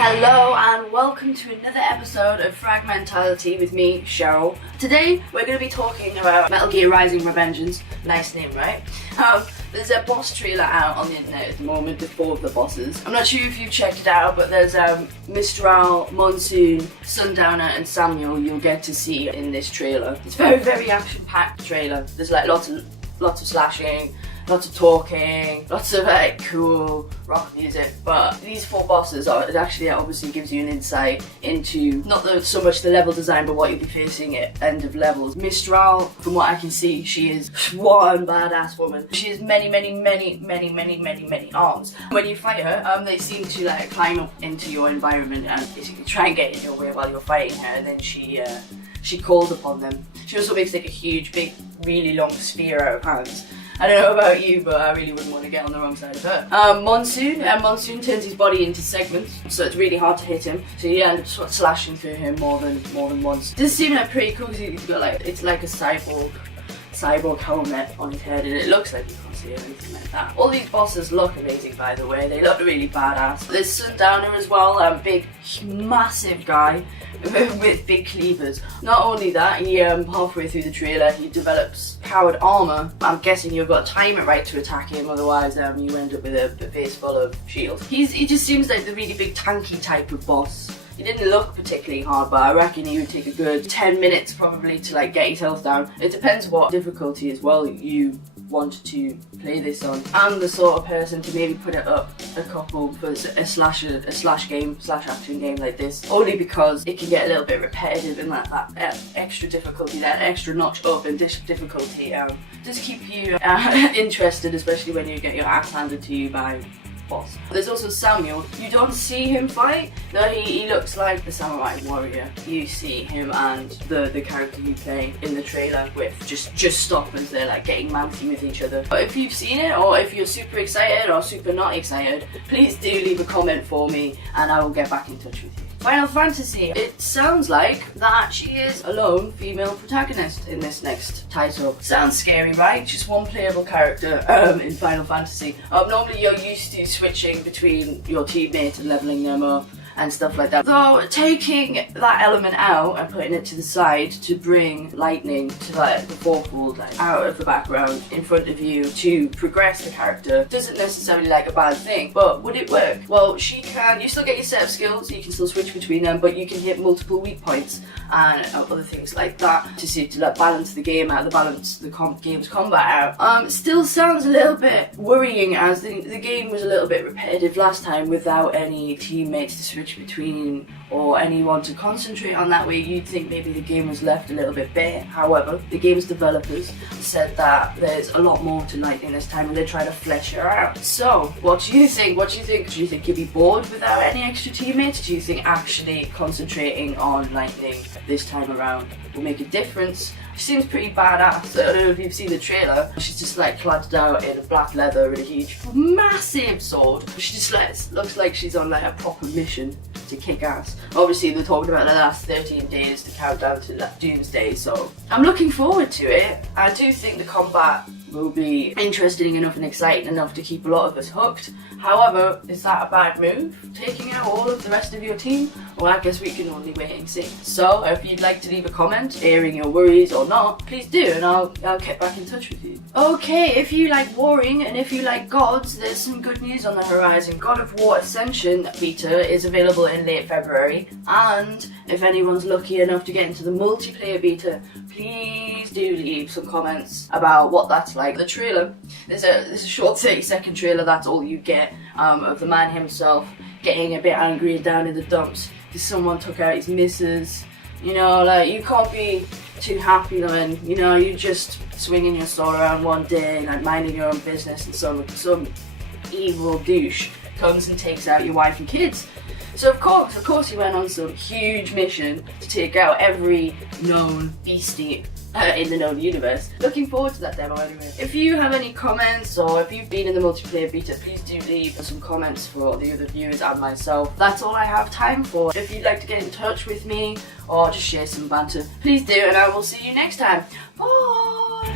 Hello and welcome to another episode of FragMentality with me, Cheryl. Today we're going to be talking about Metal Gear Rising Revengeance. Nice name, right? There's a boss trailer out on the internet at the moment with 4 of the bosses. I'm not sure if you've checked it out, but there's Mistral, Monsoon, Sundowner and Samuel you'll get to see in this trailer. It's a very action-packed trailer. There's like lots of slashing, lots of talking, lots of cool rock music, but these 4 bosses it actually obviously gives you an insight into not so much the level design but what you'll be facing at end of levels. Mistral, from what I can see, she is one badass woman. She has many arms. When you fight her, they seem to like climb up into your environment and basically try and get in your way while you're fighting her, and then she calls upon them. She also makes like a huge, big, really long spear out of hands. I don't know about you, but I really wouldn't want to get on the wrong side of her. Monsoon turns his body into segments, so it's really hard to hit him. So you end up sort of slashing through him more than once. It does seem like pretty cool because he's got like, it's like a cyborg helmet on his head, and it looks like you can't see anything like that. All these bosses look amazing, by the way. They look really badass. There's Sundowner as well, big, massive guy with big cleavers. Not only that, he halfway through the trailer he develops powered armor. I'm guessing you've got to time it right to attack him, otherwise you end up with a base full of shields. He just seems like the really big tanky type of boss. He didn't look particularly hard, but I reckon he would take a good 10 minutes probably to like get his health down. It depends what difficulty as well you want to play this on. I'm the sort of person to maybe put it up a couple for a slash action game like this, only because it can get a little bit repetitive, and that extra difficulty, that extra notch up in difficulty does keep you interested, especially when you get your ass handed to you by boss. There's also Samuel. You don't see him fight, though he looks like the samurai warrior. You see him and the character you play in the trailer with just stop as they're like getting mouthy with each other. But if you've seen it, or if you're super excited or super not excited, please do leave a comment for me and I will get back in touch with you. Final Fantasy. It sounds like that she is a lone female protagonist in this next title. Sounds scary, right? Just one playable character in Final Fantasy. Normally you're used to switching between your teammates and leveling them up and stuff like that. Though taking that element out and putting it to the side to bring lightning to like the fourfold, like out of the background in front of you to progress the character doesn't necessarily like a bad thing. But would it work? Well, you still get your set of skills, you can still switch between them, but you can hit multiple weak points and other things like that to like balance the game out, balance the game's combat out. Still sounds a little bit worrying, as the game was a little bit repetitive last time without any teammates to switch between or anyone to concentrate on. That way you'd think maybe the game was left a little bit bare. However, the game's developers said that there's a lot more to Lightning this time and they're trying to flesh her out. So, what do you think? Do you think you'll be bored without any extra teammates? Do you think actually concentrating on Lightning this time around will make a difference? She seems pretty badass. I don't know if you've seen the trailer. She's just like clad out in black leather with a huge, massive sword. She just looks like she's on like a proper mission to kick ass. Obviously they're talking about the last 13 days to count down to Doomsday, so I'm looking forward to it. I do think the combat will be interesting enough and exciting enough to keep a lot of us hooked. However, is that a bad move, taking out all of the rest of your team? Well, I guess we can only wait and see. So if you'd like to leave a comment airing your worries or not, please do, and I'll get back in touch with you. Okay, if you like warring and if you like gods, there's some good news on the horizon. God of War Ascension beta is available in late February, and if anyone's lucky enough to get into the multiplayer beta, please do leave some comments about what that's like. The trailer, there's a short 30-second trailer, that's all you get, of the man himself getting a bit angry and down in the dumps because someone took out his missus. You know, like, you can't be too happy when, you know, you just swinging your sword around one day and like minding your own business, and some evil douche comes and takes out your wife and kids. So of course he went on some huge mission to take out every known beastie in the known universe. Looking forward to that demo anyway. If you have any comments, or if you've been in the multiplayer beta, please do leave some comments for the other viewers and myself. That's all I have time for. If you'd like to get in touch with me or just share some banter, please do, and I will see you next time. Bye!